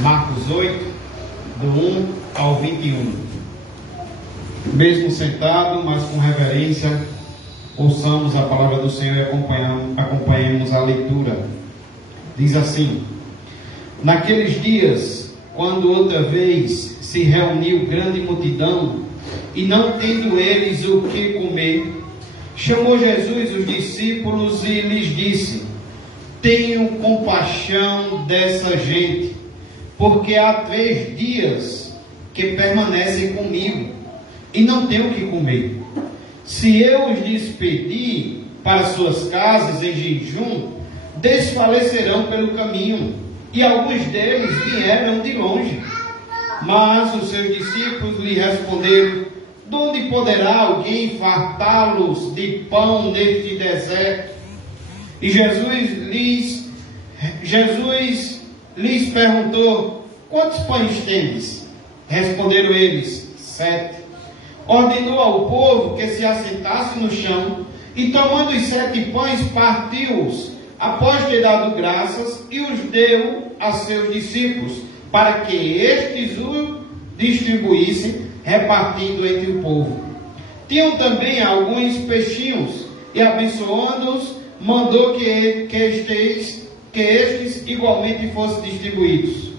Marcos 8, do 1 ao 21. Mesmo sentado, mas com reverência, ouçamos a palavra do Senhor e acompanhemos a leitura. Diz assim: Naqueles dias, quando outra vez se reuniu grande multidão, e não tendo eles o que comer, chamou Jesus os discípulos e lhes disse: Tenho compaixão dessa gente, porque há 3 dias que permanecem comigo e não têm o que comer. Se eu os despedir para suas casas em jejum, desfalecerão pelo caminho, e alguns deles vieram de longe. Mas os seus discípulos lhe responderam: De onde poderá alguém fartá-los de pão neste deserto? E Jesus lhes perguntou: Quantos pães tendes? Responderam eles: 7. Ordenou ao povo que se assentasse no chão, e tomando os 7 pães, partiu-os, após ter dado graças, e os deu a seus discípulos, para que estes o distribuíssem, repartindo entre o povo. Tinham também alguns peixinhos, e abençoando-os, mandou que estes igualmente fossem distribuídos.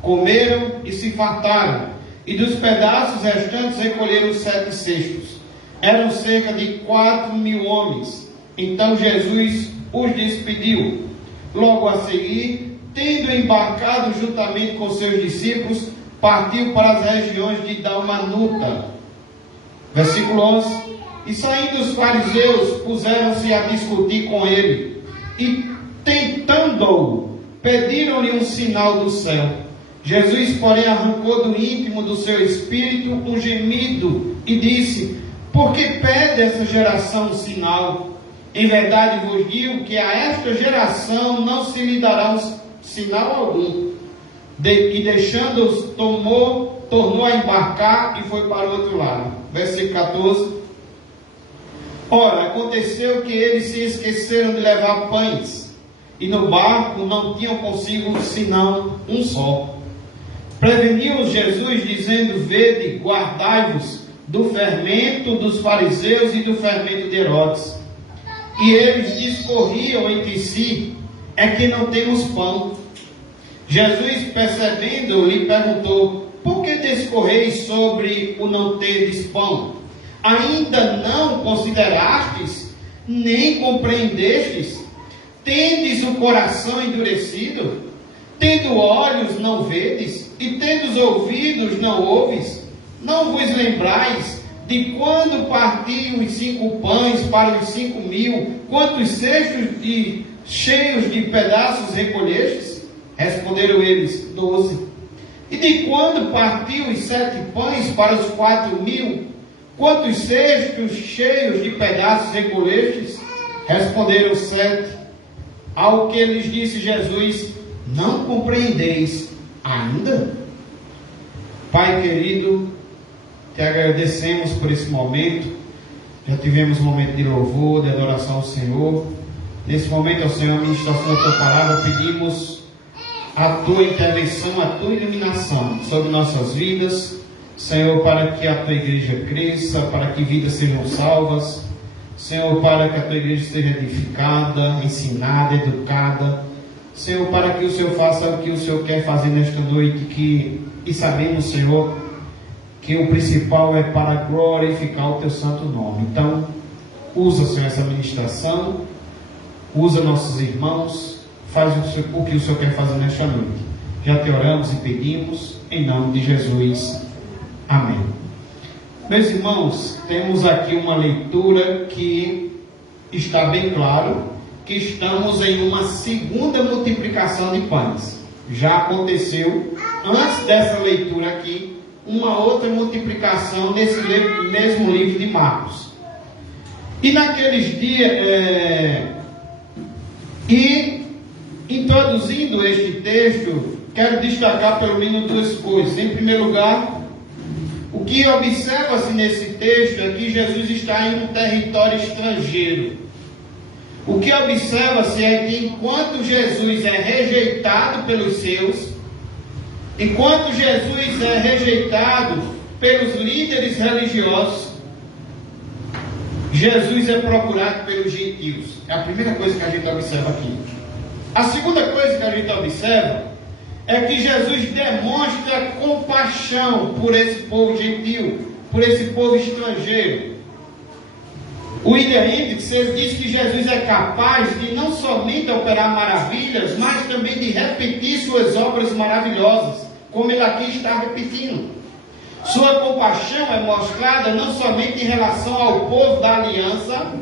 Comeram e se fartaram, e dos pedaços restantes recolheram 7 cestos. Eram cerca de 4.000 homens. Então Jesus os despediu. Logo a seguir, tendo embarcado juntamente com seus discípulos, partiu para as regiões de Dalmanuta. Versículo 11. E saindo os fariseus, puseram-se a discutir com ele, e tentando-o, pediram-lhe um sinal do céu. Jesus, porém, arrancou do íntimo do seu espírito um gemido e disse: Por que pede essa geração um sinal? Em verdade vos digo que a esta geração não se lhe dará sinal algum. E deixando-os, tornou a embarcar e foi para o outro lado. Versículo 14. Ora, aconteceu que eles se esqueceram de levar pães, e no barco não tinham consigo senão um só. Preveniu-os Jesus, dizendo: Vede, guardai-vos do fermento dos fariseus e do fermento de Herodes. E eles discorriam entre si: É que não temos pão. Jesus, percebendo, lhe perguntou: Por que discorreis sobre o não teres pão? Ainda não considerastes, nem compreendestes? Tendes o coração endurecido? Tendo olhos, não vedes? E tendo os ouvidos, não ouves? Não vos lembrais de quando partiu os 5 pães para os 5.000, quantos cestos cheios de pedaços recolhestes? Responderam eles: 12. E de quando partiu os 7 pães para os 4.000, quantos cestos cheios de pedaços recolhestes? Responderam 7. Ao que lhes disse Jesus: Não compreendeis ainda? Pai querido, te agradecemos por esse momento. Já tivemos um momento de louvor, de adoração ao Senhor. Nesse momento, ao Senhor, a ministração da tua palavra, pedimos a tua intervenção, a tua iluminação sobre nossas vidas, Senhor, para que a tua igreja cresça, para que vidas sejam salvas, Senhor, para que a tua igreja seja edificada, ensinada, educada, Senhor, para que o Senhor faça o que o Senhor quer fazer nesta noite, e sabemos, Senhor, que o principal é para glorificar o teu santo nome. Então, usa, Senhor, essa ministração, usa nossos irmãos, faz o que o Senhor quer fazer nesta noite. Já te oramos e pedimos, em nome de Jesus. Amém. Meus irmãos, temos aqui uma leitura que está bem claro que estamos em uma segunda multiplicação de pães. Já aconteceu, antes dessa leitura aqui, uma outra multiplicação nesse mesmo livro de Marcos. E naqueles dias, introduzindo este texto, quero destacar pelo menos 2 coisas. Em primeiro lugar, o que observa-se nesse texto é que Jesus está em um território estrangeiro. O que observa-se é que enquanto Jesus é rejeitado pelos seus, Enquanto Jesus é rejeitado pelos líderes religiosos, Jesus é procurado pelos gentios. É a primeira coisa que a gente observa aqui. A segunda coisa que a gente observa é que Jesus demonstra compaixão por esse povo gentil, por esse povo estrangeiro. O William Hendricks diz que Jesus é capaz de não somente operar maravilhas, mas também de repetir suas obras maravilhosas, como ele aqui está repetindo. Sua compaixão é mostrada não somente em relação ao povo da aliança,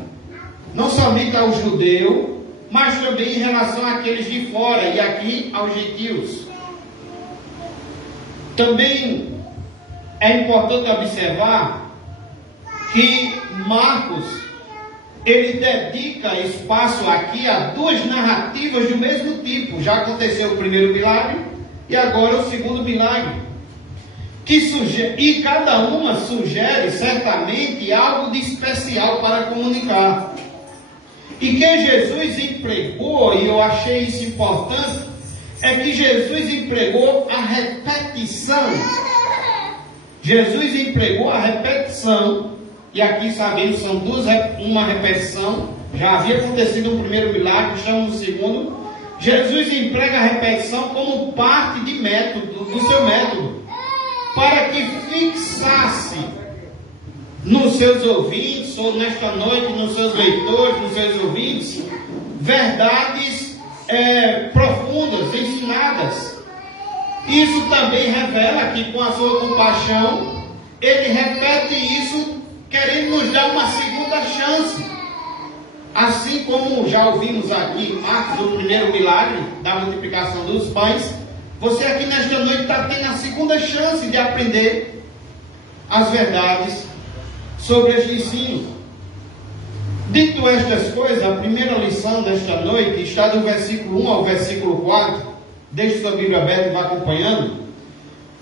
não somente ao judeu, mas também em relação àqueles de fora, e aqui aos gentios. Também é importante observar que Marcos, ele dedica espaço aqui a duas narrativas do mesmo tipo. Já aconteceu o primeiro milagre e agora o segundo milagre. E cada uma sugere certamente algo de especial para comunicar. E que Jesus empregou, e eu achei isso importante, é que Jesus empregou a repetição. Jesus empregou a repetição. E aqui sabemos, são duas, uma repetição. Já havia acontecido um primeiro milagre, estamos no segundo. Jesus emprega a repetição como parte de método, do seu método, para que fixasse nos seus ouvintes, ou nesta noite nos seus leitores, nos seus ouvintes, verdades profundas, ensinadas. Isso também revela que com a sua compaixão, ele repete isso, querendo nos dar uma segunda chance. Assim como já ouvimos aqui em Marcos, o primeiro milagre da multiplicação dos pães, você aqui nesta noite está tendo a segunda chance de aprender as verdades sobre este ensino. Dito estas coisas, a primeira lição desta noite está do versículo 1 ao versículo 4. Deixe sua Bíblia aberta e vá acompanhando.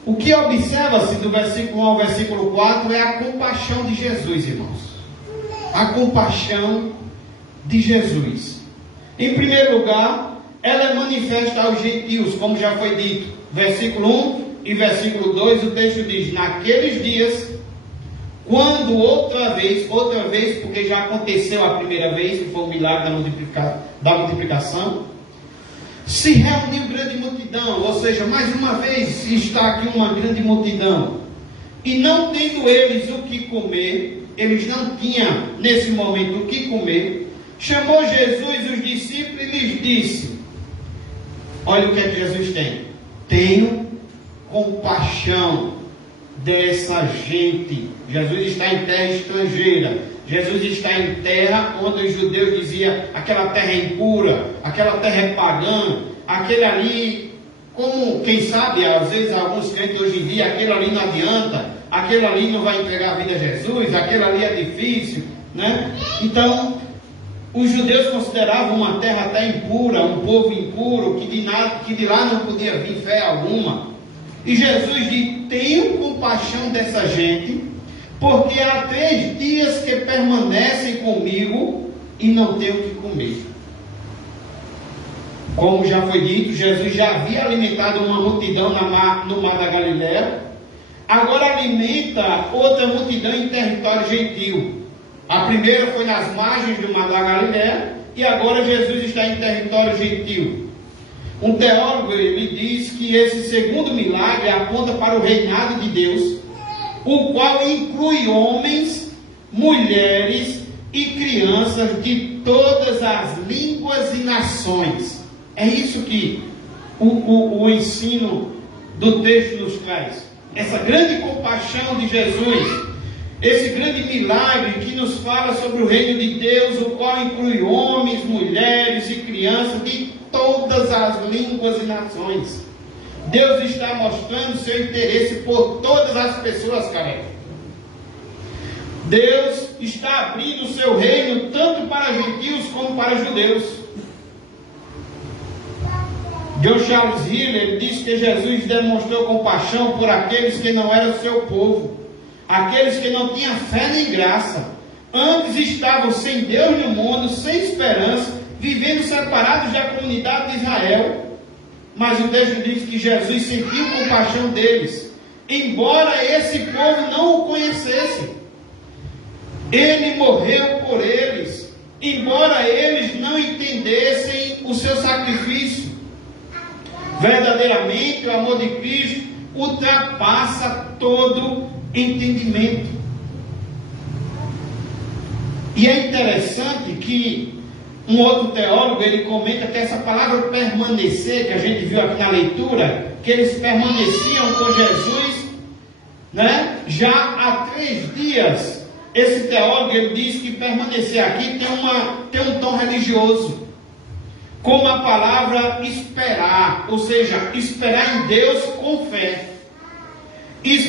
O que observa-se do versículo 1 ao versículo 4 é a compaixão de Jesus, irmãos. A compaixão de Jesus. Em primeiro lugar, ela é manifesta aos gentios, como já foi dito. Versículo 1 e versículo 2, o texto diz: naqueles dias, quando outra vez, porque já aconteceu a primeira vez, que foi o milagre da multiplicação, se reuniu grande multidão, ou seja, mais uma vez está aqui uma grande multidão, e não tendo eles o que comer, eles não tinham nesse momento o que comer, chamou Jesus os discípulos e lhes disse: olha o que é que Jesus tem: tenho compaixão dessa gente. Jesus está em terra estrangeira, Jesus está em terra onde os judeus diziam: aquela terra é impura, aquela terra é pagã, aquele ali, como quem sabe, às vezes alguns crentes hoje em dia, aquele ali não adianta, aquele ali não vai entregar a vida a Jesus, aquele ali é difícil, né? Então, os judeus consideravam uma terra até impura, um povo impuro, que de lá não podia vir fé alguma. E Jesus diz: tenho compaixão dessa gente, porque há 3 dias que permanecem comigo e não têm o que comer. Como já foi dito, Jesus já havia alimentado uma multidão no mar da Galileia, agora alimenta outra multidão em território gentil. A primeira foi nas margens do mar da Galileia, e agora Jesus está em território gentil. Um teólogo me diz que esse segundo milagre aponta para o reinado de Deus, o qual inclui homens, mulheres e crianças de todas as línguas e nações. É isso que o ensino do texto nos traz. Essa grande compaixão de Jesus, esse grande milagre que nos fala sobre o reino de Deus, o qual inclui homens, mulheres e crianças de todas as línguas e nações. Deus está mostrando seu interesse por todas as pessoas carecas. Deus está abrindo o seu reino tanto para gentios como para judeus. John Charles Hiller diz que Jesus demonstrou compaixão por aqueles que não eram seu povo, aqueles que não tinham fé nem graça, antes estavam sem Deus no mundo, sem esperança, vivendo separados da comunidade de Israel. mas o texto diz que Jesus sentiu compaixão deles, embora esse povo não o conhecesse. Ele morreu por eles, embora eles não entendessem o seu sacrifício. Verdadeiramente, o amor de Cristo ultrapassa todo entendimento. E é interessante que um outro teólogo, ele comenta que essa palavra permanecer, que a gente viu aqui na leitura, que eles permaneciam com Jesus, né, já há 3 dias. Esse teólogo, ele diz que permanecer aqui tem um tom religioso, como a palavra esperar, ou seja, esperar em Deus com fé,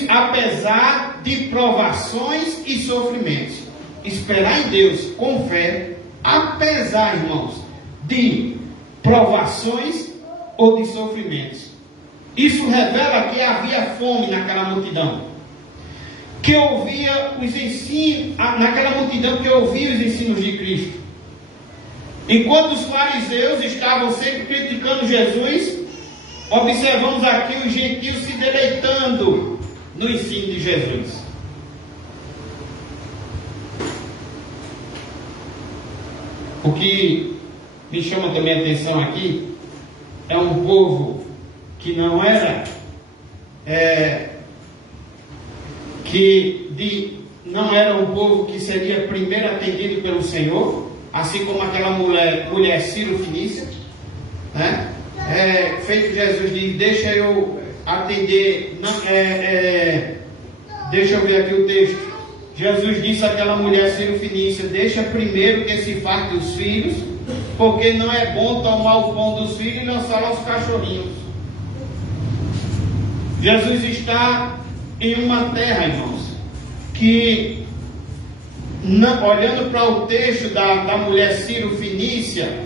apesar de provações e sofrimentos. Esperar em Deus com fé, apesar, irmãos, de provações ou de sofrimentos. Isso revela que havia fome naquela multidão, que ouvia os ensinos, naquela multidão que ouvia os ensinos de Cristo. Enquanto os fariseus estavam sempre criticando Jesus, observamos aqui os gentios se deleitando no ensino de Jesus. O que me chama também a atenção aqui é um povo que não era não era um povo que seria primeiro atendido pelo Senhor, assim como aquela mulher Ciro-Fenícia, né? Feito Jesus diz, deixa eu atender, deixa eu ver aqui o texto. Jesus disse àquela mulher Ciro-Fenícia, deixa primeiro que se fartem os filhos, porque não é bom tomar o pão dos filhos e lançar aos cachorrinhos. Jesus está em uma terra, irmãos, que, olhando para o texto da mulher Ciro-Fenícia,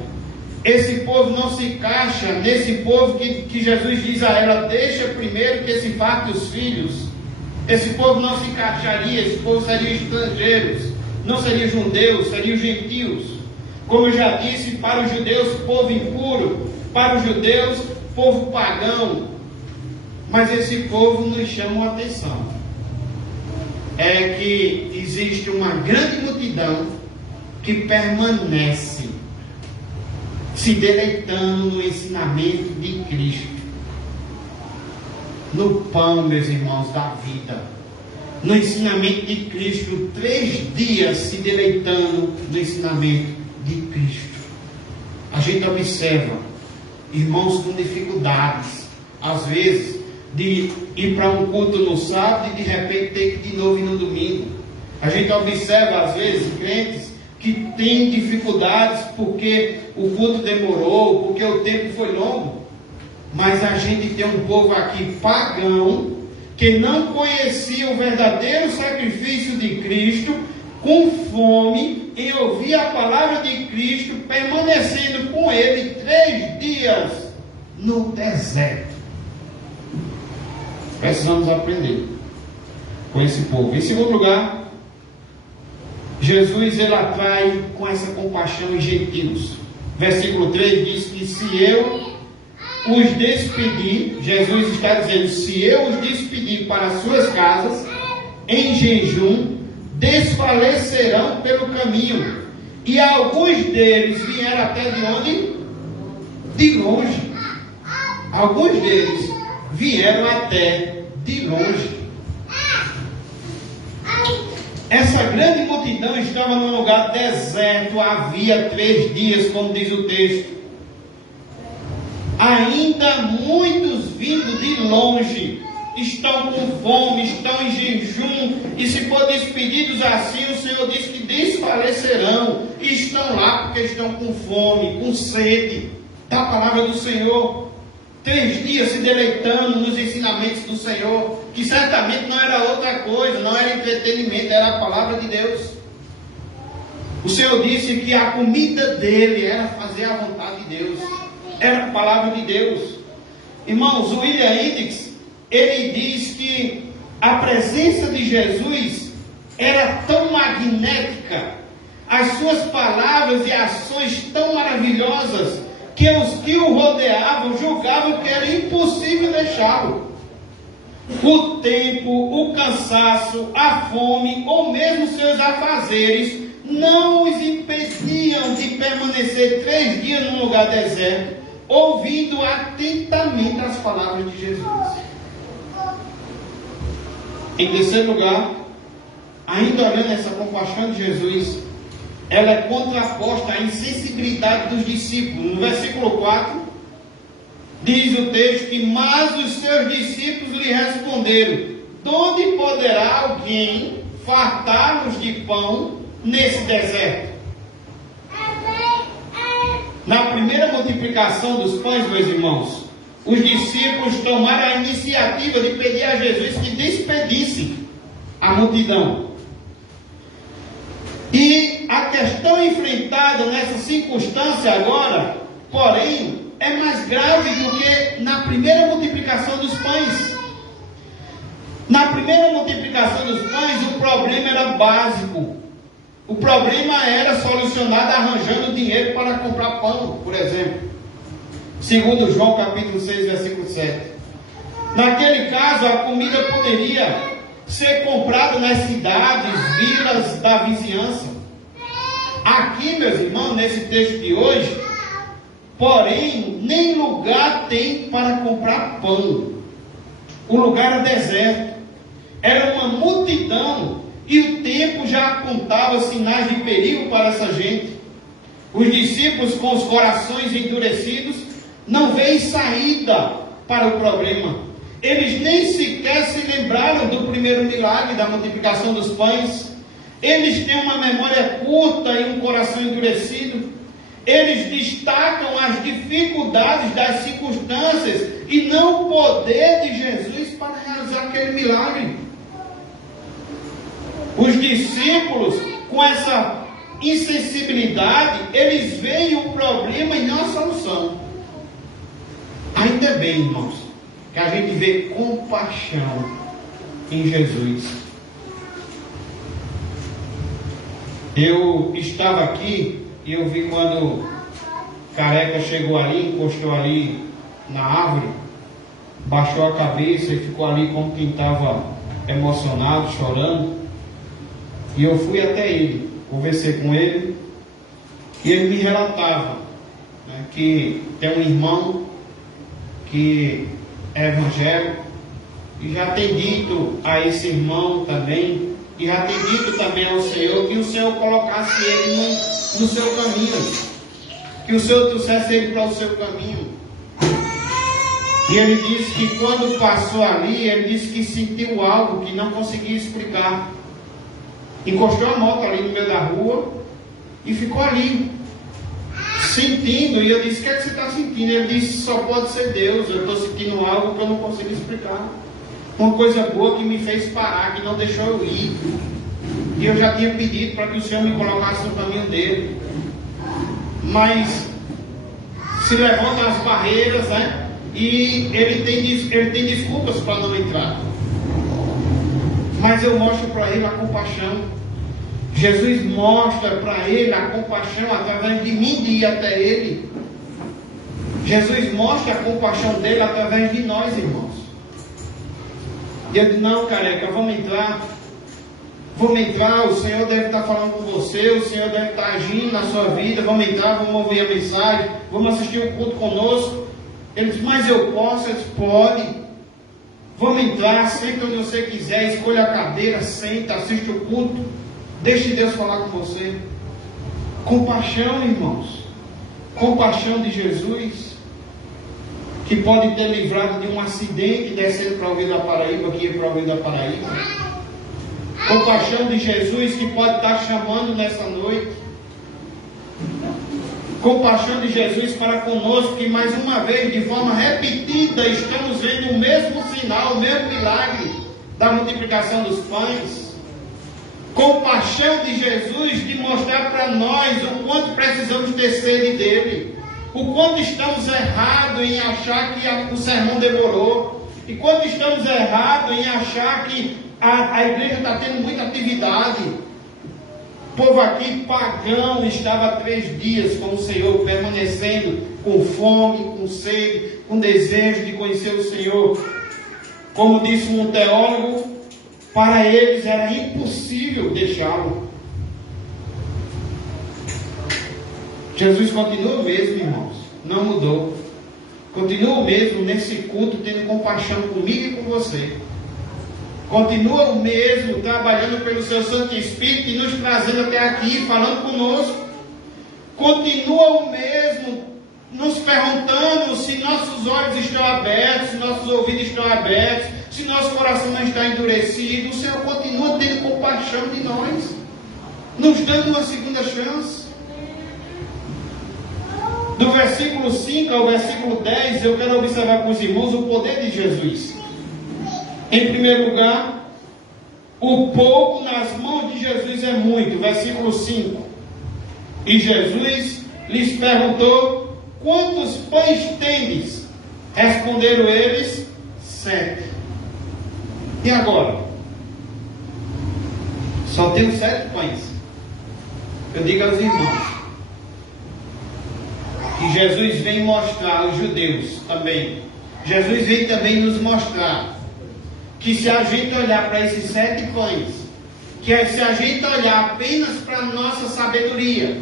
esse povo não se encaixa nesse povo que Jesus diz a ela, deixa primeiro que se fartem os filhos. Esse povo não se encaixaria, esse povo seria estrangeiros, não seriam judeus, seriam gentios. Como eu já disse, para os judeus, povo impuro, para os judeus, povo pagão. Mas esse povo nos chama a atenção. É que existe uma grande multidão que permanece se deleitando no ensinamento de Cristo. No pão, meus irmãos, da vida. No ensinamento de Cristo, 3 dias se deleitando no ensinamento de Cristo. A gente observa irmãos com dificuldades, às vezes, de ir para um culto no sábado e de repente ter que ir de novo no domingo. A gente observa, às vezes, crentes que têm dificuldades porque o culto demorou, porque o tempo foi longo. Mas a gente tem um povo aqui pagão, que não conhecia o verdadeiro sacrifício de Cristo, com fome em ouvir a palavra de Cristo, permanecendo com ele 3 dias no deserto. Precisamos aprender com esse povo. Em segundo lugar, Jesus ele atrai com essa compaixão os gentios. Versículo 3 diz que se eu os despedir, Jesus está dizendo, se eu os despedir para as suas casas, em jejum, desfalecerão pelo caminho, e alguns deles vieram até de onde? De longe. Alguns deles vieram até de longe. Essa grande multidão estava num lugar deserto, havia 3 dias, como diz o texto. Ainda muitos vindo de longe estão com fome, estão em jejum, e se for despedidos assim, o Senhor diz que desfalecerão, e estão lá porque estão com fome, com sede da palavra do Senhor. 3 dias se deleitando nos ensinamentos do Senhor, que certamente não era outra coisa, não era entretenimento, era a palavra de Deus. O Senhor disse que a comida dele era fazer a vontade de Deus, era a palavra de Deus. Irmãos, o William Hendricks, ele diz que a presença de Jesus era tão magnética, as suas palavras e ações tão maravilhosas, que os que o rodeavam julgavam que era impossível deixá-lo. O tempo, o cansaço, a fome, ou mesmo seus afazeres, não os impediam de permanecer 3 dias num lugar deserto, ouvindo atentamente as palavras de Jesus. Em terceiro lugar, ainda olhando essa compaixão de Jesus, ela é contraposta à insensibilidade dos discípulos. No versículo 4, diz o texto que, mas os seus discípulos lhe responderam: donde poderá alguém fartar-nos de pão nesse deserto? Na primeira multiplicação dos pães, meus irmãos, os discípulos tomaram a iniciativa de pedir a Jesus que despedisse a multidão. E a questão enfrentada nessa circunstância agora, porém, é mais grave do que na primeira multiplicação dos pães. Na primeira multiplicação dos pães, o problema era básico. O problema era solucionado arranjando dinheiro para comprar pão, por exemplo. Segundo João capítulo 6, versículo 7. Naquele caso, a comida poderia ser comprada nas cidades, vilas da vizinhança. Aqui, meus irmãos, nesse texto de hoje, porém, nem lugar tem para comprar pão. O lugar era deserto. Era uma multidão e o tempo já apontava sinais de perigo para essa gente. Os discípulos, com os corações endurecidos, não veem saída para o problema. Eles nem sequer se lembraram do primeiro milagre da multiplicação dos pães. Eles têm uma memória curta e um coração endurecido. Eles destacam as dificuldades das circunstâncias e não o poder de Jesus para realizar aquele milagre. Os discípulos, com essa insensibilidade, eles veem o problema e não a solução. Ainda bem, irmãos, que a gente vê compaixão em Jesus. Eu estava aqui e eu vi quando Careca chegou ali, encostou ali na árvore, baixou a cabeça e ficou ali como quem estava emocionado, chorando. E eu fui até ele, conversei com ele, e ele me relatava, né, que tem um irmão que é evangélico, e já tem dito a esse irmão também, e já tem dito também ao Senhor, que o Senhor colocasse ele no seu caminho, que o Senhor trouxesse ele para o seu caminho. E ele disse que quando passou ali, ele disse que sentiu algo que não conseguia explicar. Encostou a moto ali no meio da rua e ficou ali, sentindo. E eu disse: o que é que você está sentindo? Ele disse: só pode ser Deus, eu estou sentindo algo que eu não consigo explicar. Uma coisa boa que me fez parar, que não deixou eu ir. E eu já tinha pedido para que o Senhor me colocasse no caminho dele. Mas se levantam as barreiras, né? E ele tem desculpas para não entrar. Mas eu mostro para ele a compaixão. Jesus mostra para ele a compaixão através de mim de ir até ele. Jesus mostra a compaixão dele através de nós, irmãos. E eu digo: não, Careca, vamos entrar, o Senhor deve estar falando com você, o Senhor deve estar agindo na sua vida, vamos entrar, vamos ouvir a mensagem, vamos assistir o culto conosco. Ele diz: mas eu posso? Eu disse: pode. Vamos entrar, senta onde você quiser, escolha a cadeira, senta, assiste o culto, deixe Deus falar com você. Compaixão, irmãos, compaixão de Jesus, que pode ter livrado de um acidente descendo para o Rio da Paraíba, que ia para o Rio da Paraíba. Compaixão de Jesus, que pode estar chamando nessa noite. Compaixão de Jesus para conosco, que mais uma vez, de forma repetida, estamos vendo o mesmo sinal, o mesmo milagre da multiplicação dos pães. Compaixão de Jesus de mostrar para nós o quanto precisamos ter sede dele, o quanto estamos errados em achar que o sermão demorou, e quanto estamos errados em achar que a igreja está tendo muita atividade. O povo aqui pagão estava 3 dias com o Senhor, permanecendo com fome, com sede, com desejo de conhecer o Senhor. Como disse um teólogo, para eles era impossível deixá-lo. Jesus continua o mesmo, irmãos, não mudou. Continua o mesmo nesse culto, tendo compaixão comigo e com você. Continua o mesmo, trabalhando pelo seu Santo Espírito e nos trazendo até aqui, falando conosco. Continua o mesmo, nos perguntando se nossos olhos estão abertos, se nossos ouvidos estão abertos, se nosso coração não está endurecido. O Senhor continua tendo compaixão de nós, nos dando uma segunda chance. Do versículo 5 ao versículo 10, eu quero observar com os irmãos o poder de Jesus. Em primeiro lugar, o pouco nas mãos de Jesus é muito. Versículo 5. E Jesus lhes perguntou: quantos pães tendes? Responderam eles: 7. E agora? Só tenho 7 pães. Eu digo aos irmãos que Jesus vem mostrar aos judeus também. Jesus vem também nos mostrar que se a gente olhar para esses 7 pães, que se a gente olhar apenas para a nossa sabedoria,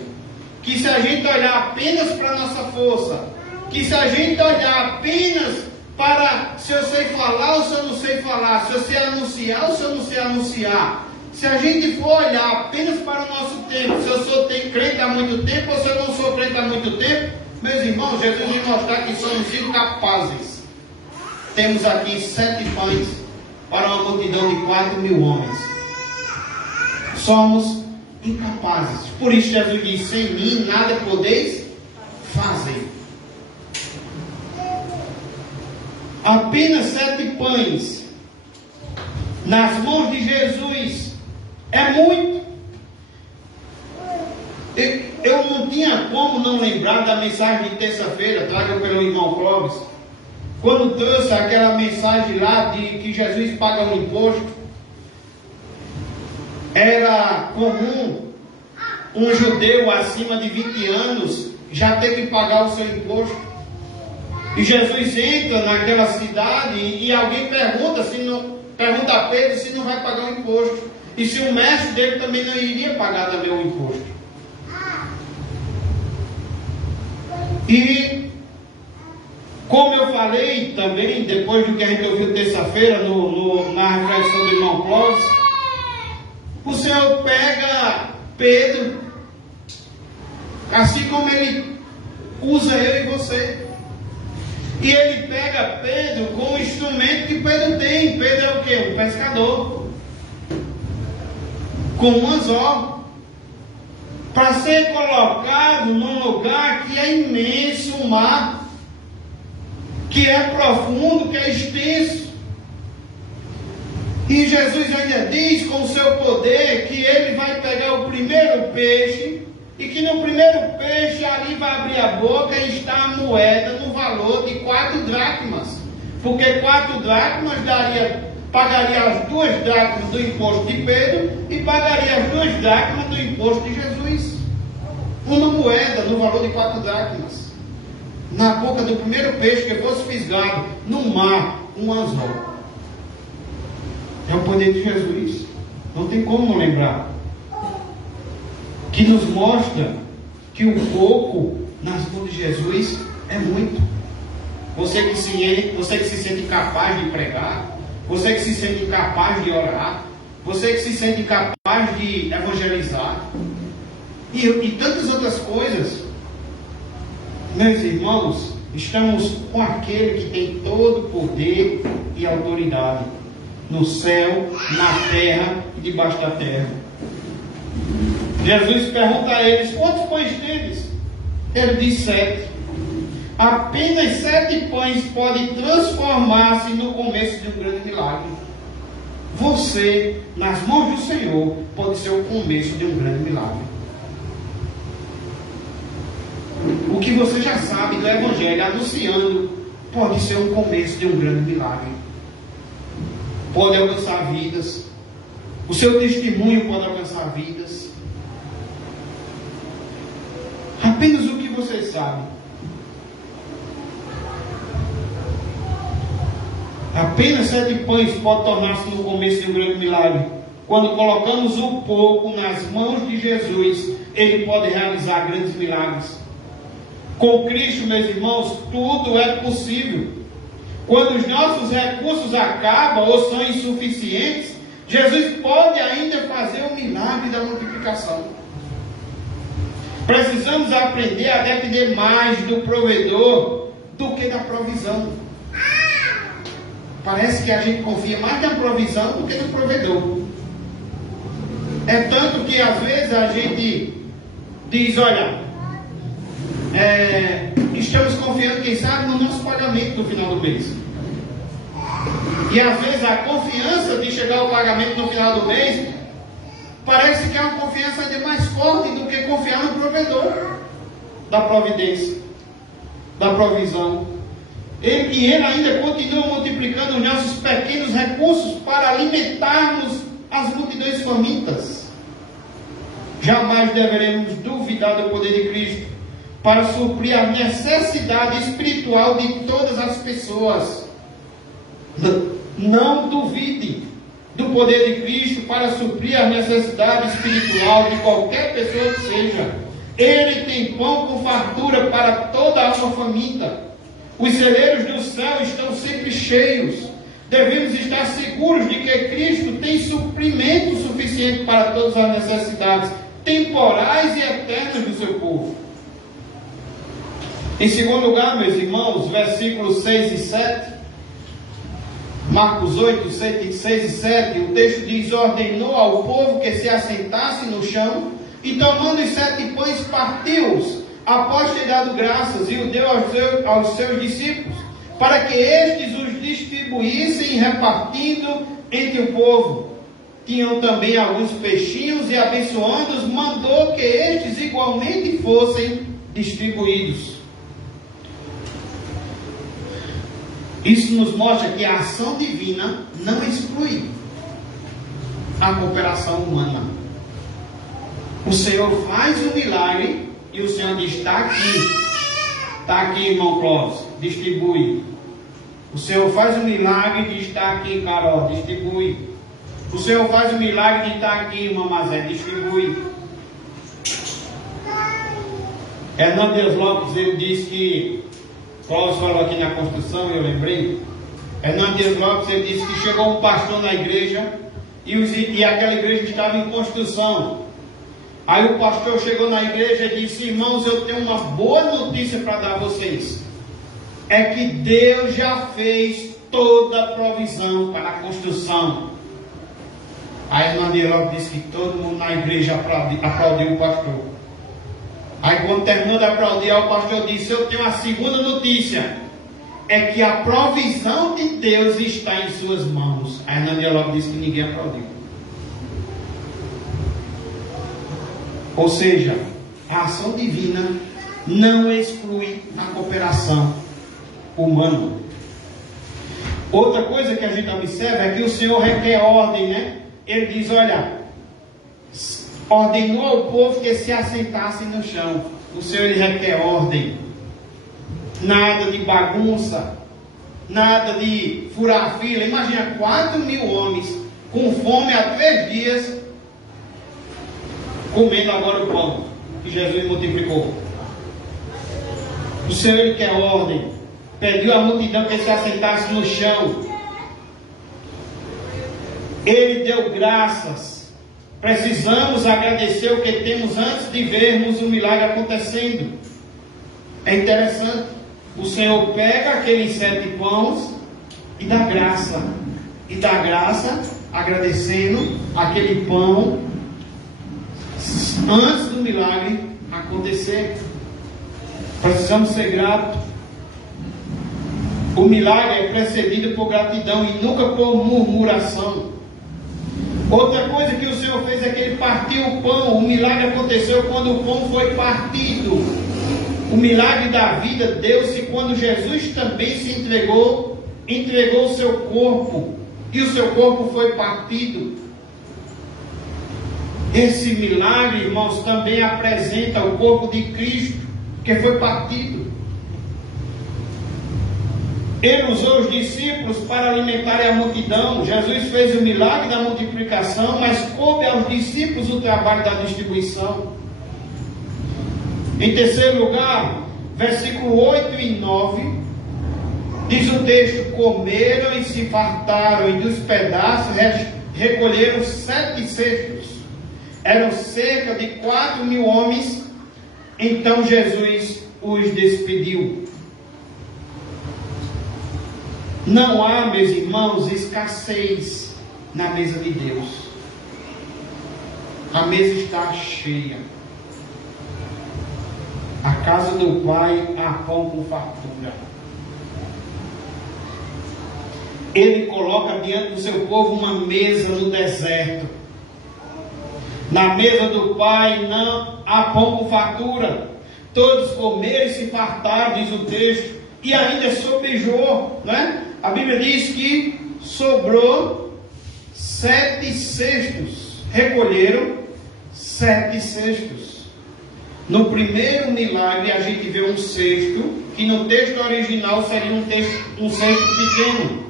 que se a gente olhar apenas para a nossa força, que se a gente olhar apenas para se eu sei falar ou se eu não sei falar, se eu sei anunciar ou se eu não sei anunciar, se a gente for olhar apenas para o nosso tempo, se eu sou crente há muito tempo ou se eu não sou crente há muito tempo, meus irmãos, Jesus vai mostrar que somos incapazes. Temos aqui 7 pães para uma multidão de 4.000 homens. Somos incapazes. Por isso Jesus diz: sem mim nada podeis fazer. Apenas 7 pães nas mãos de Jesus é muito. Eu não tinha como não lembrar da mensagem de terça-feira, traga pelo irmão Clóvis, quando trouxe aquela mensagem lá de que Jesus paga um imposto. Era comum um judeu acima de 20 anos já ter que pagar o seu imposto. E Jesus entra naquela cidade e alguém pergunta a Pedro se não vai pagar o imposto. E se o mestre dele também não iria pagar também o imposto. E como eu falei também, depois do que a gente ouviu terça-feira na reflexão do irmão Clóvis, o Senhor pega Pedro, assim como Ele usa eu e você. E Ele pega Pedro com o instrumento que Pedro tem. Pedro é o quê? Um pescador. Com um anzol. Para ser colocado num lugar que é imenso, um mar, que é profundo, que é extenso. E Jesus ainda diz com o seu poder que Ele vai pegar o primeiro peixe, e que no primeiro peixe ali vai abrir a boca e está a moeda no valor de 4 dracmas. Porque 4 dracmas pagaria as 2 dracmas do imposto de Pedro e pagaria as 2 dracmas do imposto de Jesus. Uma moeda no valor de 4 dracmas. Na boca do primeiro peixe que fosse fisgado no mar, um anzol. É o poder de Jesus. Não tem como não lembrar. Que nos mostra que o pouco nas mãos de Jesus é muito. Você que se sente capaz de pregar, você que se sente capaz de orar, você que se sente capaz de evangelizar e tantas outras coisas. Meus irmãos, estamos com aquele que tem todo o poder e autoridade no céu, na terra e debaixo da terra. Jesus pergunta a eles: quantos pães tendes? Ele diz 7. Apenas 7 pães podem transformar-se no começo de um grande milagre. Você, nas mãos do Senhor, pode ser o começo de um grande milagre. O que você já sabe do Evangelho anunciando pode ser o começo de um grande milagre. Pode alcançar vidas. O seu testemunho pode alcançar vidas. Apenas o que você sabe. Apenas 7 pães pode tornar-se no começo de um grande milagre. Quando colocamos o pouco nas mãos de Jesus, Ele pode realizar grandes milagres. Com Cristo, meus irmãos, tudo é possível. Quando os nossos recursos acabam ou são insuficientes, Jesus pode ainda fazer o milagre da multiplicação. Precisamos aprender a depender mais do provedor do que da provisão. Parece que a gente confia mais na provisão do que no provedor. É tanto que às vezes a gente diz, olha, estamos confiando, quem sabe, no nosso pagamento no final do mês. E às vezes a confiança de chegar ao pagamento no final do mês parece que é uma confiança ainda mais forte do que confiar no provedor da providência, da provisão. E Ele ainda continua multiplicando os nossos pequenos recursos para alimentarmos as multidões famintas. Jamais deveremos duvidar do poder de Cristo para suprir a necessidade espiritual de todas as pessoas. Não duvide do poder de Cristo para suprir a necessidade espiritual de qualquer pessoa que seja. Ele tem pão com fartura para toda a alma faminta. Os celeiros do céu estão sempre cheios. Devemos estar seguros de que Cristo tem suprimento suficiente para todas as necessidades temporais e eternas do seu povo. Em segundo lugar, meus irmãos, versículos 6 e 7, Marcos 8, 6 e 7, o texto diz: ordenou ao povo que se assentasse no chão, e tomando os 7 pães, partiu-os, após ter dado graças, e o deu aos seus discípulos, para que estes os distribuíssem, repartindo entre o povo. Tinham também alguns peixinhos, e abençoando-os, mandou que estes igualmente fossem distribuídos. Isso nos mostra que a ação divina não exclui a cooperação humana. O Senhor faz um milagre e o Senhor diz: está aqui, irmão Clóvis, distribui. O Senhor faz um milagre e diz: está aqui, Carol, distribui. O Senhor faz um milagre e está aqui, irmã Mazé, distribui. Hernandes Lopes, ele diz que, Clóvis falou aqui na construção, eu lembrei. Hernandes Lopes, ele disse que chegou um pastor na igreja e aquela igreja estava em construção. Aí o pastor chegou na igreja e disse: irmãos, eu tenho uma boa notícia para dar a vocês. É que Deus já fez toda a provisão para a construção. Aí Hernandes Lopes disse que todo mundo na igreja aplaudiu o pastor. Aí quando terminou de aplaudir, o pastor disse: eu tenho a segunda notícia, é que a provisão de Deus está em suas mãos. Aí Hernandes Lopes disse que ninguém aplaudiu. Ou seja, a ação divina não exclui a cooperação humana. Outra coisa que a gente observa é que o Senhor requer ordem, né? Ele diz: olha, ordenou ao povo que se assentassem no chão. O Senhor, ele requer ordem. Nada de bagunça, nada de furar a fila. Imagina 4.000 homens com fome há 3 dias, comendo agora o pão que Jesus multiplicou. O Senhor, ele quer ordem. Pediu à multidão que se assentasse no chão. Ele deu graças. Precisamos agradecer o que temos antes de vermos o milagre acontecendo. É interessante. O Senhor pega aqueles 7 pães e dá graça. E dá graça agradecendo aquele pão antes do milagre acontecer. Precisamos ser gratos. O milagre é precedido por gratidão e nunca por murmuração. Outra coisa que o Senhor fez é que Ele partiu o pão. O milagre aconteceu quando o pão foi partido. O milagre da vida deu-se quando Jesus também se entregou o seu corpo. E o seu corpo foi partido. Esse milagre, irmãos, também apresenta o corpo de Cristo. que foi partido. Ele usou os discípulos para alimentarem a multidão. Jesus fez o milagre da multiplicação, mas coube aos discípulos o trabalho da distribuição. Em terceiro lugar, versículo 8 e 9, diz o texto: comeram e se fartaram, e dos pedaços recolheram 7 cestos. Eram cerca de 4.000 homens. Então Jesus os despediu. Não há, meus irmãos, escassez na mesa de Deus. A mesa está cheia. A casa do Pai há pão com fartura. Ele coloca diante do seu povo uma mesa no deserto. Na mesa do Pai não há pão com fartura. Todos comeram e se fartaram, diz o texto, e ainda sobejou, né? A Bíblia diz que sobrou 7 cestos. Recolheram 7 cestos. No primeiro milagre a gente vê um cesto, que no texto original seria um cesto pequeno.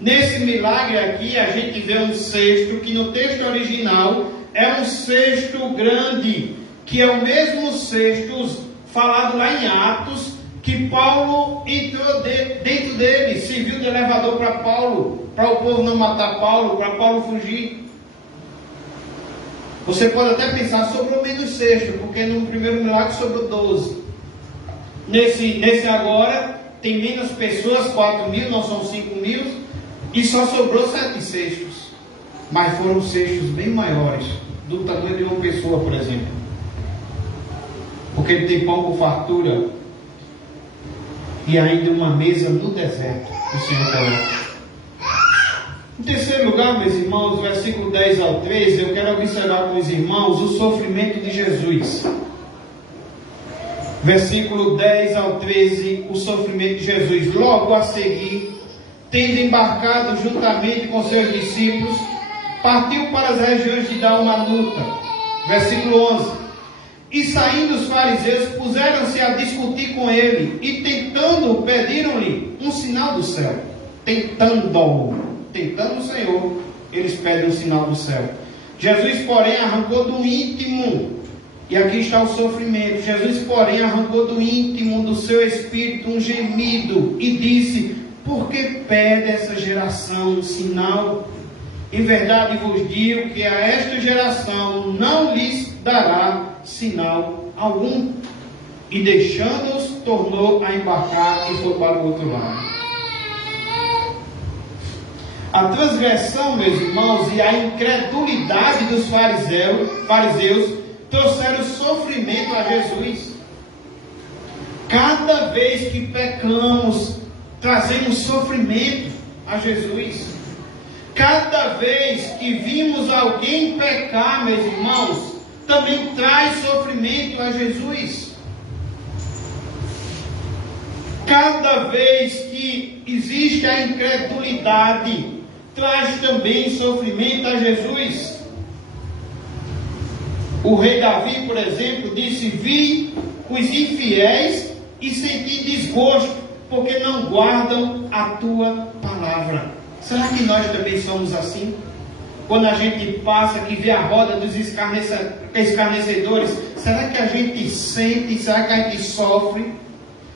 Nesse milagre aqui a gente vê um cesto, que no texto original é um cesto grande, que é o mesmo cesto falado lá em Atos, que Paulo entrou dentro dele, serviu de elevador para Paulo, para o povo não matar Paulo, para Paulo fugir. Você pode até pensar, sobrou menos cesto, porque no primeiro milagre sobrou 12. Nesse agora, tem menos pessoas, 4.000, não são 5.000, e só sobrou 7 cestos. Mas foram cestos bem maiores, do tamanho de uma pessoa, por exemplo. Porque ele tem pão com fartura e ainda uma mesa no deserto, o Senhor coloca. Em terceiro lugar, meus irmãos, versículo 10 ao 13, eu quero observar com os irmãos o sofrimento de Jesus. Versículo 10 ao 13, o sofrimento de Jesus. Logo a seguir, tendo embarcado juntamente com seus discípulos, partiu para as regiões de Dalmanuta. Versículo 11. E saindo os fariseus, puseram-se a discutir com ele, e tentando, pediram-lhe um sinal do céu. Tentando o Senhor, eles pedem um sinal do céu. Jesus, porém, arrancou do íntimo, e aqui está o sofrimento. Jesus, porém, arrancou do íntimo do seu espírito um gemido, e disse: por que pede essa geração um sinal? Em verdade vos digo que a esta geração não lhes dará sinal algum. E deixando-os, tornou a embarcar e foi para o outro lado. A transgressão, meus irmãos, e a incredulidade dos fariseus trouxeram sofrimento a Jesus. Cada vez que pecamos, trazemos sofrimento a Jesus. Cada vez que vimos alguém pecar, meus irmãos, também traz sofrimento a Jesus. Cada vez que existe a incredulidade, traz também sofrimento a Jesus. O rei Davi, por exemplo, disse: vi os infiéis e senti desgosto, porque não guardam a tua palavra. Será que nós também somos assim? Quando a gente passa, que vê a roda dos escarnecedores, será que a gente sente? Será que a gente sofre?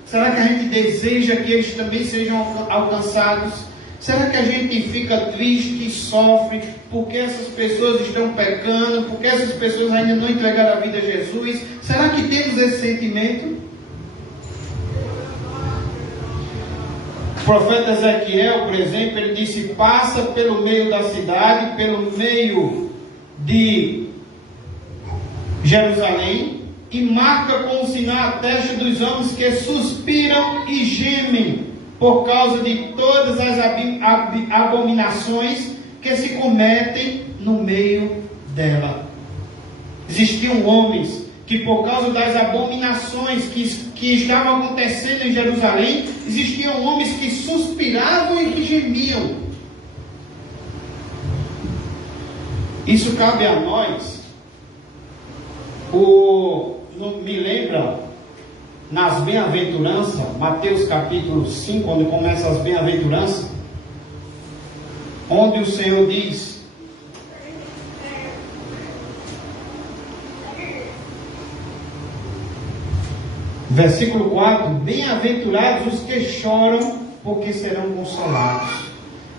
Será que a gente deseja que eles também sejam alcançados? Será que a gente fica triste e sofre porque essas pessoas estão pecando, porque essas pessoas ainda não entregaram a vida a Jesus? Será que temos esse sentimento? O profeta Ezequiel, por exemplo, ele disse: passa pelo meio da cidade, pelo meio de Jerusalém, e marca com o sinal a testa dos homens que suspiram e gemem por causa de todas as abominações que se cometem no meio dela. Existiam homens que, por causa das abominações que estavam acontecendo em Jerusalém, existiam homens que suspiravam e que gemiam. Isso cabe a nós. Não me lembra nas bem-aventuranças, Mateus capítulo 5, onde começa as bem-aventuranças, onde o Senhor diz: versículo 4: bem-aventurados os que choram, porque serão consolados.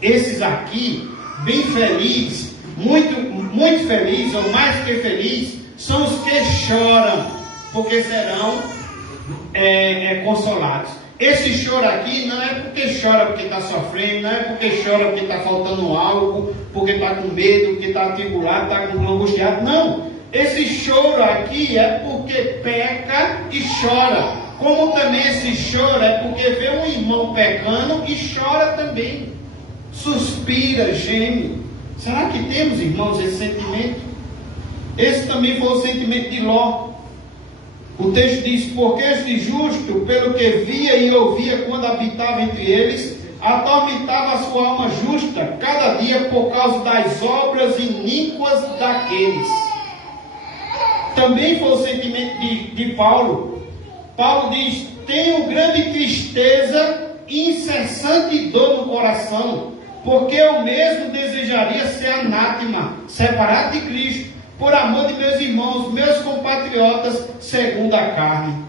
Esses aqui, bem felizes, muito felizes, ou mais que felizes, são os que choram, porque serão consolados. Esse choro aqui não é porque chora porque está sofrendo, não é porque chora porque está faltando algo, porque está com medo, porque está atribulado, está angustiado. Não, esse choro aqui é porque peca e chora. Como também esse choro é porque vê um irmão pecando e chora também. Suspira, geme. Será que temos, irmãos, esse sentimento? Esse também foi o sentimento de Ló. O texto diz: porque este justo, pelo que via e ouvia quando habitava entre eles, atormentava a sua alma justa cada dia por causa das obras iníquas daqueles. Também foi o sentimento de Paulo. Paulo diz: tenho grande tristeza e incessante dor no coração, porque eu mesmo desejaria ser anátema, separado de Cristo, por amor de meus irmãos, meus compatriotas, segundo a carne.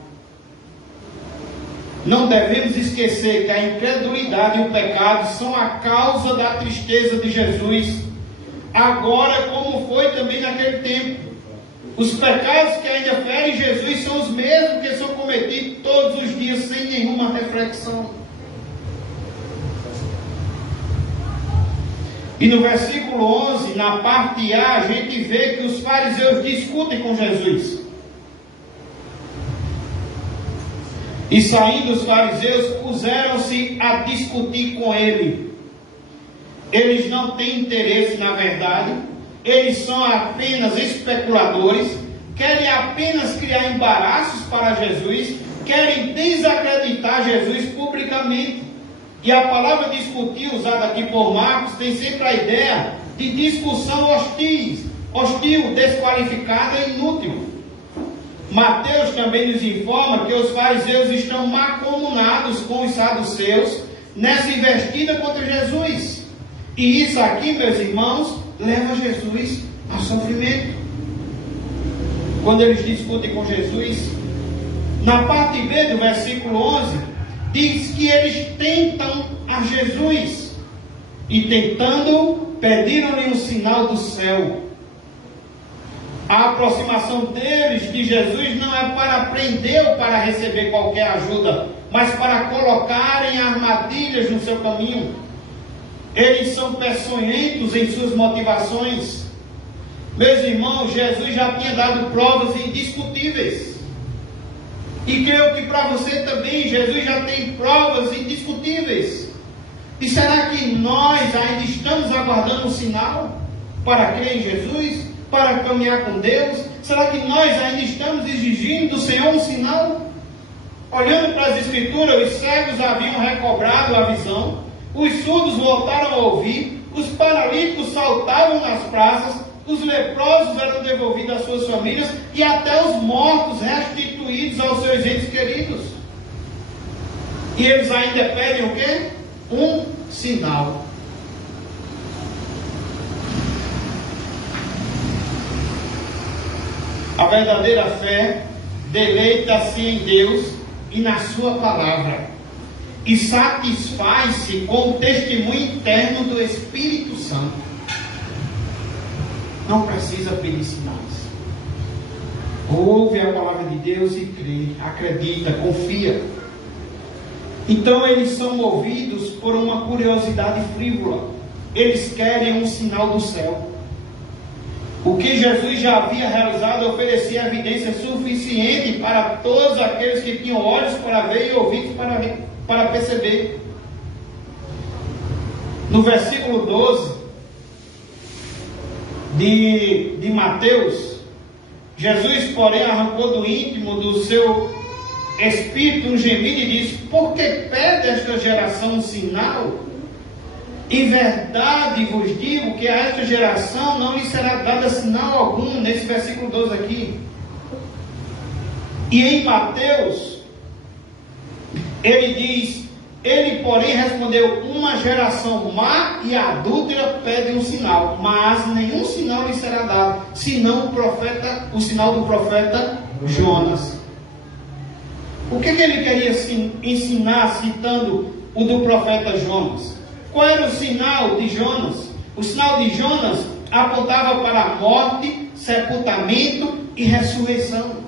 Não devemos esquecer que a incredulidade e o pecado são a causa da tristeza de Jesus, agora como foi também naquele tempo. Os pecados que ainda ferem Jesus são os mesmos que são cometidos todos os dias, sem nenhuma reflexão. E no versículo 11, na parte A, a gente vê que os fariseus discutem com Jesus. E saindo os fariseus, puseram-se a discutir com ele. Eles não têm interesse na verdade, eles são apenas especuladores, querem apenas criar embaraços para Jesus, querem desacreditar Jesus publicamente. E a palavra discutir, usada aqui por Marcos, tem sempre a ideia de discussão hostil, desqualificada e inútil. Mateus também nos informa que os fariseus estão mancomunados com os saduceus nessa investida contra Jesus. E isso aqui, meus irmãos, leva Jesus ao sofrimento. Quando eles discutem com Jesus, na parte B do versículo 11, diz que eles tentam a Jesus, e tentando, pediram-lhe um sinal do céu. A aproximação deles de Jesus não é para prender ou para receber qualquer ajuda, mas para colocarem armadilhas no seu caminho. Eles são peçonhentos em suas motivações. Meus irmãos, Jesus já tinha dado provas indiscutíveis. E creio que para você também, Jesus já tem provas indiscutíveis. E será que nós ainda estamos aguardando um sinal para crer em Jesus? Para caminhar com Deus? Será que nós ainda estamos exigindo do Senhor um sinal? Olhando para as Escrituras, os cegos haviam recobrado a visão, os surdos voltaram a ouvir, os paralíticos saltavam nas praças, os leprosos eram devolvidos às suas famílias e até os mortos restituídos aos seus entes queridos. E eles ainda pedem o quê? Um sinal. A verdadeira fé deleita-se em Deus e na sua palavra, e satisfaz-se com o testemunho interno do Espírito Santo. Não precisa pedir sinais. Ouve a palavra de Deus e crê, acredita, confia. Então eles são movidos por uma curiosidade frívola. Eles querem um sinal do céu. O que Jesus já havia realizado oferecia evidência suficiente para todos aqueles que tinham olhos para ver e ouvidos para perceber. No versículo 12 de Mateus, Jesus, porém, arrancou do íntimo do seu espírito um gemido e disse: por que pede esta geração um sinal? Em verdade vos digo que a esta geração não lhe será dada sinal algum, nesse versículo 12 aqui. E em Mateus, Ele diz: ele, porém, respondeu: uma geração má e adúltera pede um sinal, mas nenhum sinal lhe será dado, senão o sinal do profeta Jonas. O que ele queria ensinar, citando o do profeta Jonas? Qual era o sinal de Jonas? O sinal de Jonas apontava para a morte, sepultamento e ressurreição.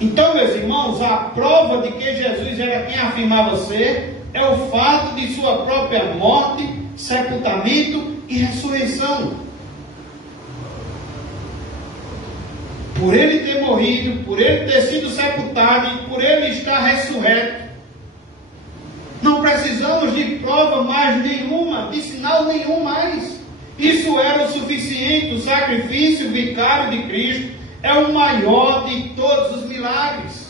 Então, meus irmãos, a prova de que Jesus era quem afirmava ser é o fato de sua própria morte, sepultamento e ressurreição. Por ele ter morrido, por ele ter sido sepultado e por ele estar ressurreto, não precisamos de prova mais nenhuma, de sinal nenhum mais. Isso era o suficiente. O sacrifício vicário de Cristo é o maior de todos os milagres.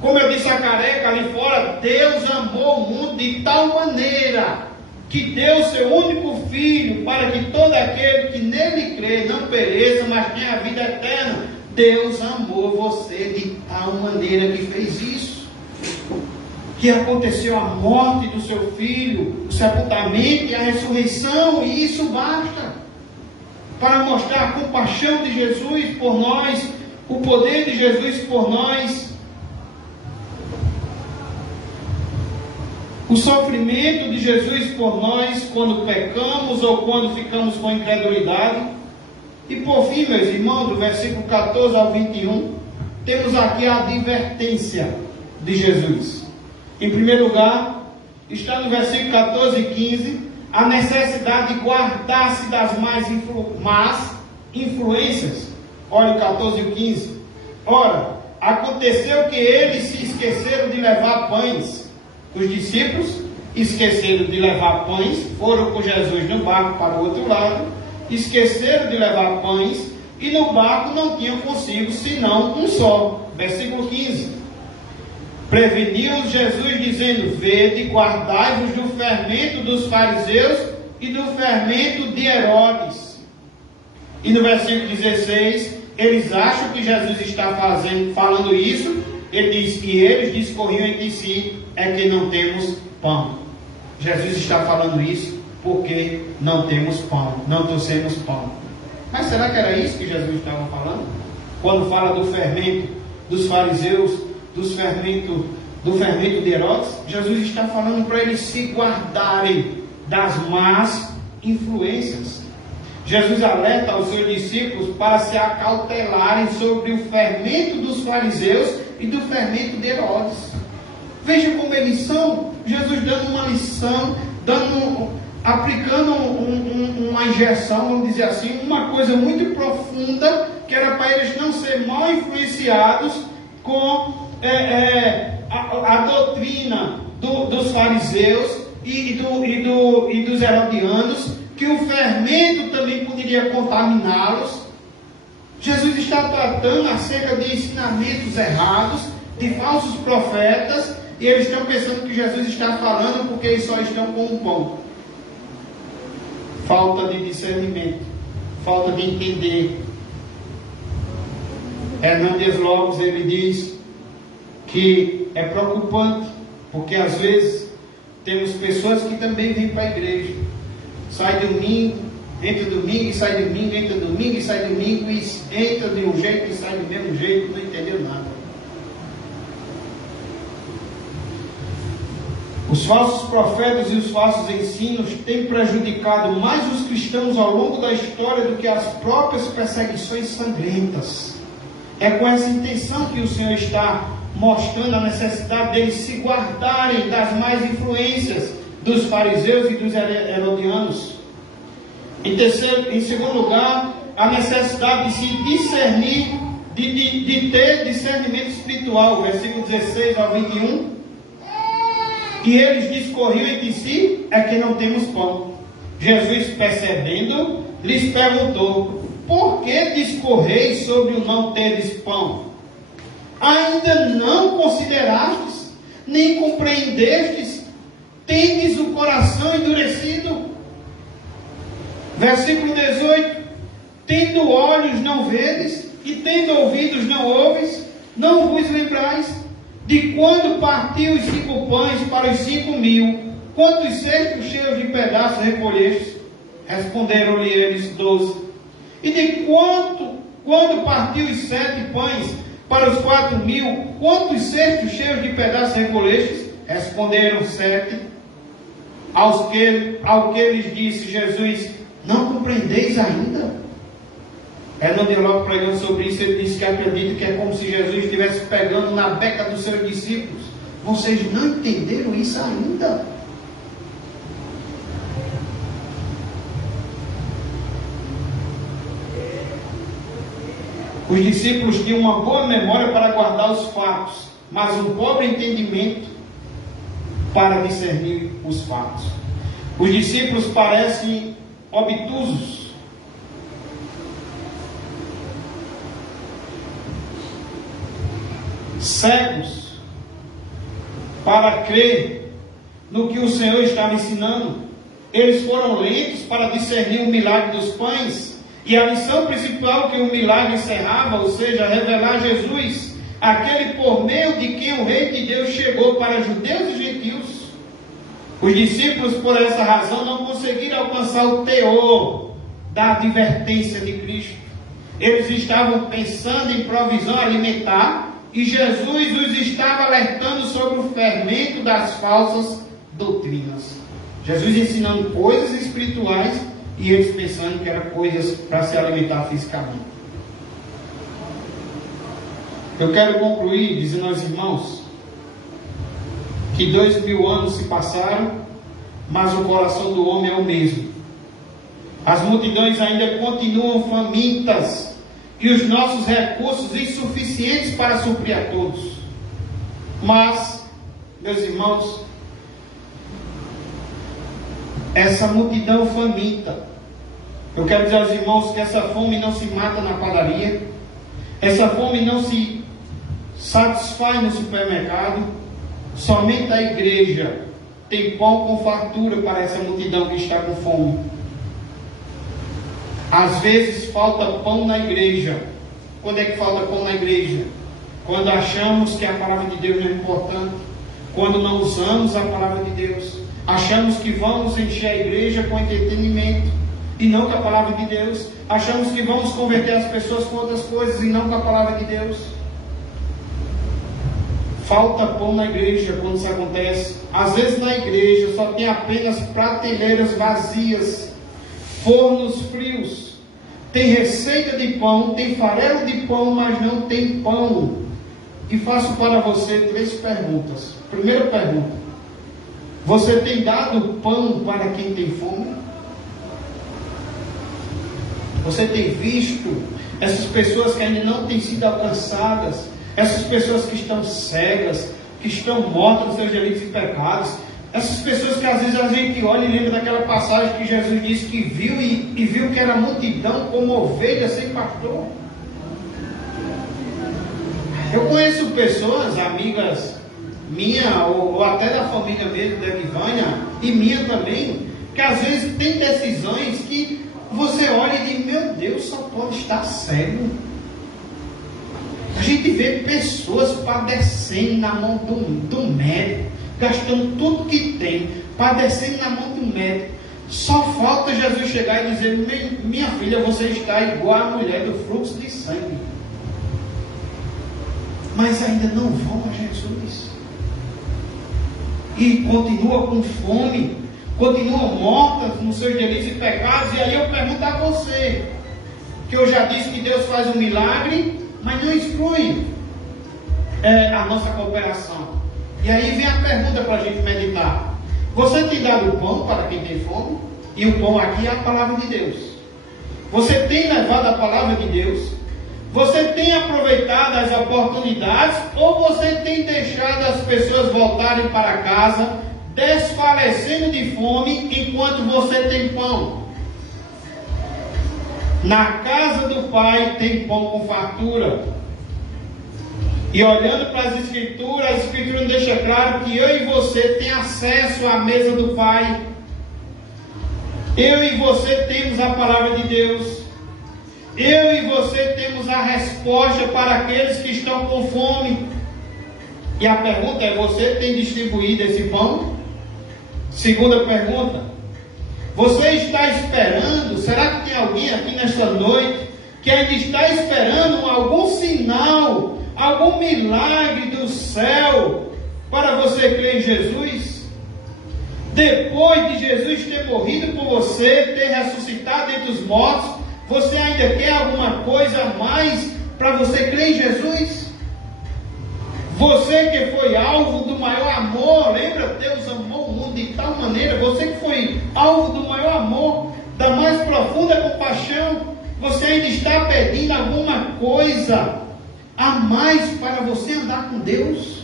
Como eu disse a careca ali fora, Deus amou o mundo de tal maneira que deu seu único Filho, para que todo aquele que nele crê não pereça, mas tenha a vida eterna. Deus amou você de tal maneira que fez isso, que aconteceu a morte do seu Filho, o sepultamento e a ressurreição, e isso basta para mostrar a compaixão de Jesus por nós, o poder de Jesus por nós, o sofrimento de Jesus por nós quando pecamos ou quando ficamos com incredulidade. E por fim, meus irmãos, do versículo 14 ao 21, temos aqui a advertência de Jesus. Em primeiro lugar, está no versículo 14 e 15, a necessidade de guardar-se das más influências. Olha o 14 e o 15. Ora, aconteceu que eles se esqueceram de levar pães. Os discípulos esqueceram de levar pães, foram com Jesus no barco para o outro lado, esqueceram de levar pães, e no barco não tinham consigo senão um só. Versículo 15. Preveniu-os Jesus, dizendo: vede, guardai-vos do fermento dos fariseus e do fermento de Herodes. E no versículo 16, eles acham que Jesus está falando isso. Ele diz: e eles discorriam entre si, é que não temos pão. Jesus está falando isso porque não temos pão, não trouxemos pão. Mas será que era isso que Jesus estava falando? Quando fala do fermento dos fariseus, do fermento de Herodes, Jesus está falando para eles se guardarem das más influências. Jesus alerta aos seus discípulos para se acautelarem sobre o fermento dos fariseus e do fermento de Herodes. Veja como eles são. Jesus dando uma lição, aplicando uma injeção, vamos dizer assim, uma coisa muito profunda, que era para eles não serem mal influenciados com a doutrina dos fariseus e dos herodianos, que o fermento também poderia contaminá-los. Jesus está tratando acerca de ensinamentos errados, de falsos profetas, e eles estão pensando que Jesus está falando porque eles só estão com o pão. Falta de discernimento, falta de entender. Hernandes Lopes, ele diz que é preocupante, porque às vezes temos pessoas que também vêm para a igreja, sai domingo, entra domingo e sai domingo, entra domingo e sai domingo, e entra de um jeito e sai do mesmo jeito, não entendeu nada. Os falsos profetas e os falsos ensinos têm prejudicado mais os cristãos ao longo da história do que as próprias perseguições sangrentas. É com essa intenção que o Senhor está mostrando a necessidade deles se guardarem das más influências dos fariseus e dos herodianos. Em segundo lugar, a necessidade de se discernir, de ter discernimento espiritual. Versículo 16 ao 21. E eles discorriam entre si, é que não temos pão. Jesus, percebendo, lhes perguntou: por que discorreis sobre o não teres pão? Ainda não considerastes, nem compreendestes, tendes o coração endurecido. Versículo 18: tendo olhos não vedes, e tendo ouvidos não ouves, não vos lembrais. De quando partiu os 5 pães para os 5.000, quantos cestos cheios de pedaços recolhestes? Responderam-lhe eles 12. E de quando partiu os 7 pães para os 4.000, quantos cestos cheios de pedaços recolhestes? Responderam 7. Ao que lhes disse Jesus: não compreendeis ainda? Hernando logo pregando sobre isso, ele disse que acredita que é como se Jesus estivesse pegando na beca dos seus discípulos. Vocês não entenderam isso ainda? Os discípulos tinham uma boa memória para guardar os fatos, mas um pobre entendimento para discernir os fatos. Os discípulos parecem obtusos, cegos para crer no que o Senhor estava ensinando. Eles foram lentos para discernir o milagre dos pães e a lição principal que o milagre encerrava, ou seja, revelar Jesus, aquele por meio de quem o Rei de Deus chegou para judeus e gentios. Os discípulos, por essa razão, não conseguiram alcançar o teor da advertência de Cristo. Eles estavam pensando em provisão alimentar e Jesus os estava alertando sobre o fermento das falsas doutrinas. Jesus ensinando coisas espirituais e eles pensando que eram coisas para se alimentar fisicamente. Eu quero concluir dizendo aos irmãos que 2000 anos se passaram, mas o coração do homem é o mesmo. As multidões ainda continuam famintas e os nossos recursos insuficientes para suprir a todos. Mas, meus irmãos, essa multidão faminta, eu quero dizer aos irmãos que essa fome não se mata na padaria, essa fome não se satisfaz no supermercado. Somente a igreja tem pão com fartura para essa multidão que está com fome. Às vezes falta pão na igreja. Quando é que falta pão na igreja? Quando achamos que a palavra de Deus não é importante, quando não usamos a palavra de Deus, achamos que vamos encher a igreja com entretenimento e não com a palavra de Deus, achamos que vamos converter as pessoas com outras coisas e não com a palavra de Deus. Falta pão na igreja quando isso acontece. Às vezes na igreja só tem apenas prateleiras vazias, fornos frios. Tem receita de pão, tem farelo de pão, mas não tem pão. E faço para você 3 perguntas. Primeira pergunta: você tem dado pão para quem tem fome? Você tem visto essas pessoas que ainda não têm sido alcançadas? Essas pessoas que estão cegas, que estão mortas nos seus delitos e pecados, essas pessoas que às vezes a gente olha e lembra daquela passagem que Jesus disse que viu e viu que era multidão como ovelha sem pastor. Eu conheço pessoas, amigas minha ou até da família mesmo, da Vivânia, e minha também, que às vezes tem decisões que você olha e diz: meu Deus, só pode estar cego. A gente vê pessoas padecendo na mão do médico, gastando tudo que tem, padecendo na mão do médico. Só falta Jesus chegar e dizer: minha filha, você está igual a mulher do fluxo de sangue. Mas ainda não vão a Jesus. E continua com fome, continuam mortas nos seus delitos e pecados. E aí eu pergunto a você, que eu já disse que Deus faz um milagre, mas não exclui a nossa cooperação. E aí vem a pergunta para a gente meditar: você tem dado pão para quem tem fome? E o pão aqui é a palavra de Deus. Você tem levado a palavra de Deus? Você tem aproveitado as oportunidades? Ou você tem deixado as pessoas voltarem para casa desfalecendo de fome enquanto você tem pão? Na casa do Pai tem pão com fartura. E olhando para as Escrituras, a Escritura deixa claro que eu e você tem acesso à mesa do Pai. Eu e você temos a palavra de Deus. Eu e você temos a resposta para aqueles que estão com fome. E a pergunta é: você tem distribuído esse pão? Segunda pergunta: você está esperando? Será que tem alguém aqui nesta noite que ainda está esperando algum sinal, algum milagre do céu para você crer em Jesus? Depois de Jesus ter morrido por você, ter ressuscitado dentre os mortos, você ainda quer alguma coisa a mais para você crer em Jesus? Você que foi alvo do maior amor, lembra? Deus amou o mundo de tal maneira. Você que foi alvo do maior amor, da mais profunda compaixão, você ainda está pedindo alguma coisa a mais para você andar com Deus?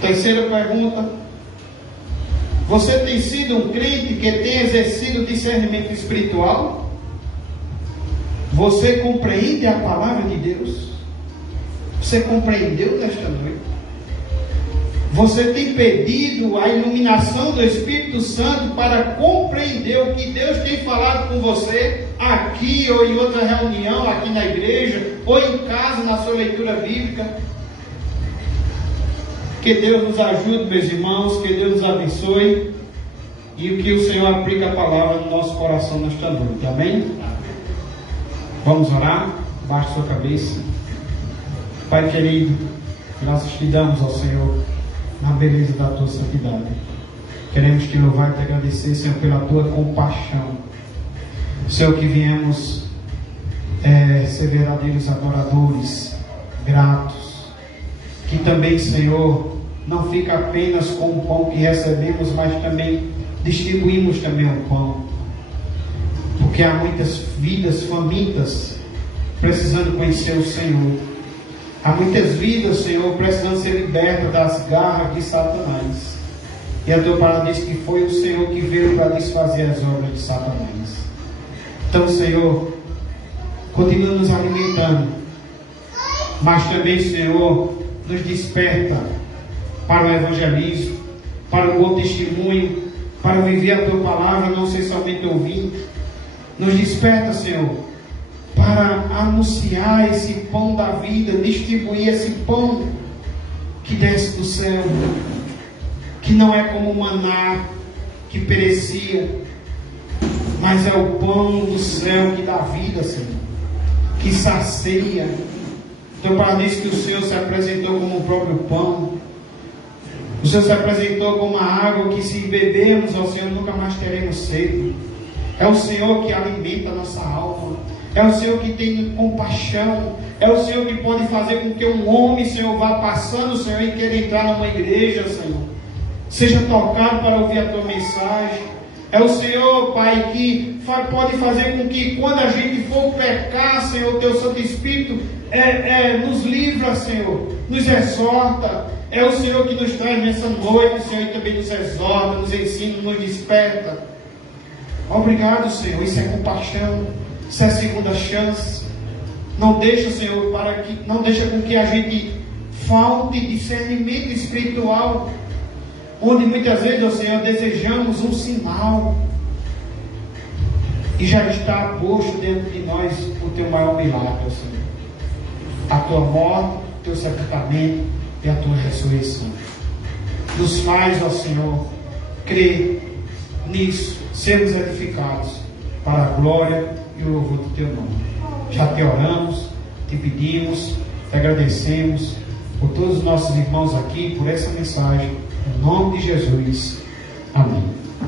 Terceira pergunta: você tem sido um crente que tem exercido discernimento espiritual? Você compreende a palavra de Deus? Você compreendeu nesta noite? Você tem pedido a iluminação do Espírito Santo para compreender o que Deus tem falado com você aqui ou em outra reunião, aqui na igreja, ou em casa, na sua leitura bíblica? Que Deus nos ajude, meus irmãos, que Deus nos abençoe e que o Senhor aplique a palavra no nosso coração nesta noite, amém? Vamos orar? Baixe sua cabeça. Pai querido, graças te damos ao Senhor na beleza da tua santidade. Queremos te louvar e te agradecer, Senhor, pela tua compaixão. Senhor, que viemos ser verdadeiros adoradores, gratos. Que também, Senhor, não fica apenas com o pão que recebemos, mas também distribuímos também o pão. Porque há muitas vidas famintas precisando conhecer o Senhor. Há muitas vidas, Senhor, precisando ser libertas das garras de Satanás. E a tua palavra diz que foi o Senhor que veio para desfazer as obras de Satanás. Então, Senhor, continua nos alimentando, mas também, Senhor, nos desperta para o evangelismo, para o bom testemunho, para viver a tua palavra, não ser somente ouvinte. Nos desperta, Senhor, para anunciar esse pão da vida, distribuir esse pão que desce do céu, que não é como o maná que perecia, mas é o pão do céu que dá vida, Senhor, que sacia. Então, para diz que o Senhor se apresentou como o próprio pão, o Senhor se apresentou como a água que, se bebermos ao Senhor, nunca mais teremos sede. É o Senhor que alimenta a nossa alma. É o Senhor que tem compaixão. É o Senhor que pode fazer com que um homem, Senhor, vá passando, Senhor, e queira entrar numa igreja, Senhor, seja tocado para ouvir a tua mensagem. É o Senhor, Pai, que pode fazer com que quando a gente for pecar, Senhor, o teu Santo Espírito nos livra, Senhor, nos exorta. É o Senhor que nos traz nessa noite, Senhor, e também nos exorta, nos ensina, nos desperta. Obrigado, Senhor. Isso é compaixão. Isso é segunda chance. Não deixa, Senhor, não deixa com que a gente falte discernimento espiritual, onde muitas vezes, ó Senhor, desejamos um sinal e já está posto dentro de nós o teu maior milagre, ó Senhor, a tua morte, o teu sepultamento e a tua ressurreição. Nos faz, ó Senhor, crer nisso, sermos edificados para a glória e o louvor do teu nome. Já te oramos, te pedimos, te agradecemos por todos os nossos irmãos aqui, por essa mensagem, em nome de Jesus. Amém.